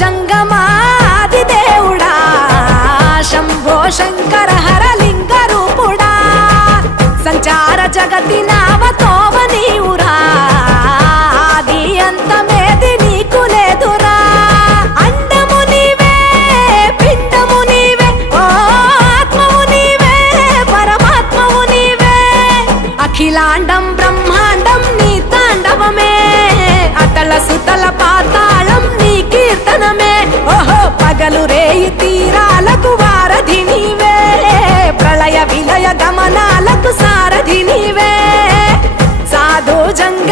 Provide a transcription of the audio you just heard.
జంగమాది దేవుడా శంభో శంకర హరలింగ రూపుడా సంచార జగతి నావతోవ నీవురా ఆది అంతమేది నీకు లేదురా అండము నీవే పిండము నీవే ఓ ఆత్మవు నీవే పరమాత్మవు నీవే అఖిలాండం బ్రహ్మాండం నీ తాండవమే అతల సుతల పాతాళం నీ కీర్తనమే ఓహో పగలు రేయి తీరాలకు వారధి నీవే ప్రళయ విలయ గమనాలకు సారథి నీవే సాధు జంగ